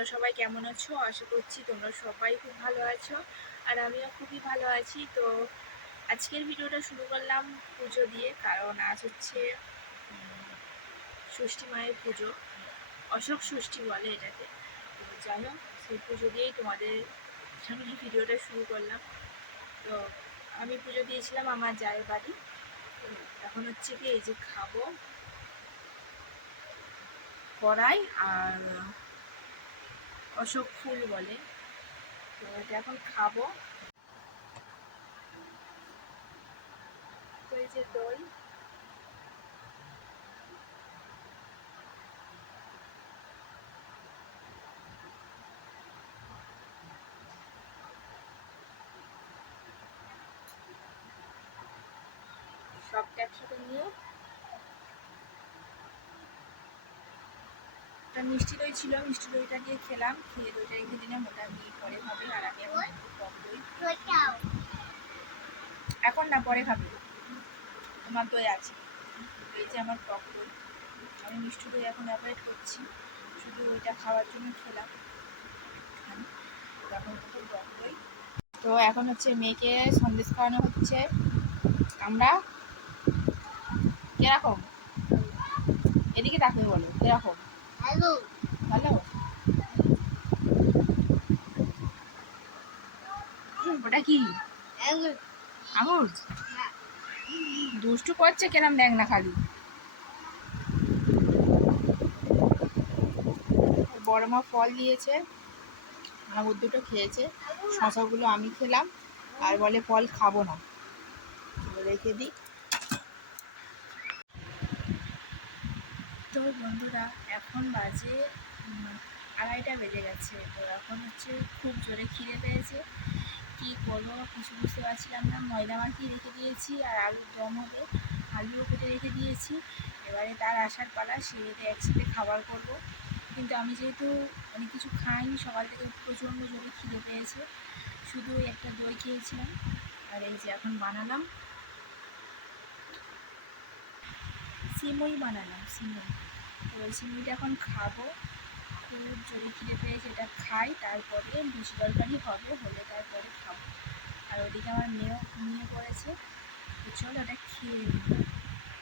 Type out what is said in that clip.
তোমরা সবাই কেমন আছো? আশা করছি তোমরা সবাই খুব ভালো আছো আর আমিও খুবই ভালো আছি। তো আজকের ভিডিওটা শুরু করলাম পুজো দিয়ে, কারণ আজ হচ্ছে ষষ্ঠী মায়ের পুজো, অশোক ষষ্ঠী বলে এটাকে। তো যাই হোক, সেই পুজো দিয়েই তোমাদের সামনে ভিডিওটা শুরু করলাম। তো আমি পুজো দিয়েছিলাম আমার জায়ের বাড়ি। এখন হচ্ছে কি, এই যে খাব, কড়াই আর অশোক ফুল বলে। তো এটা এখন খাব। এই যে দই। সবটা একসাথে নিয়ে একটা মিষ্টি দই ছিল, মিষ্টি দইটা দিয়ে খেলাম। খেয়ে দইটা রেখে দিলে ওটা নিয়ে পরে খাবে আর আমি এখন এখন না, পরে খাবে। তোমার দই আছে। এই যে আমার টক দই। আমি মিষ্টি দই এখন অ্যাভয়েড করছি। শুধু ওইটা খাওয়ার জন্য খেলাম। এখন তো এখন হচ্ছে মেয়েকে সন্দেশ খাওয়ানো হচ্ছে। আমরা কীরকম? এদিকে তাকিয়ে বলো, কীরকম? হ্যালো ভালো ওটা কি? আঙুর? দুষ্টু করছে কেরাম দেখ না খালি। বড় মা ফল দিয়েছে, আঙুর দুটো খেয়েছে, শশাগুলো আমি খেলাম, আর বলে ফল খাব না। রেখে দিই। তো বন্ধুরা, এখন বাজে আড়াইটা বেজে গেছে। তো এখন হচ্ছে খুব জোরে খিদে পেয়েছে। কি করব? কিছু বুঝতে পারছিলাম না। ময়দা মাখিয়ে রেখে দিয়েছি আর আলুর দম হবে। আলুও কেটে রেখে দিয়েছি। এবারে তার আসার পালা সেটা একসাথে খাবার করব। কিন্তু আমি যেহেতু অনেক কিছু খাইনি, সকাল থেকে প্রচণ্ড জোরে খিদে পেয়েছে। শুধু একটা দই খেয়েছিলাম। আর এই যে এখন বানালাম। সিমই বানালাম, সিমই। ওই সিমইটা এখন খাব। খুব জোরে খিদে পেয়েছে এটা খাই, তারপরে বেশি তরকারি হবে, হলে তারপরে খাব। আর ওদিকে আমার মেয়েও ঘুমিয়ে পড়েছে। চলো ওটা খেয়ে নিই।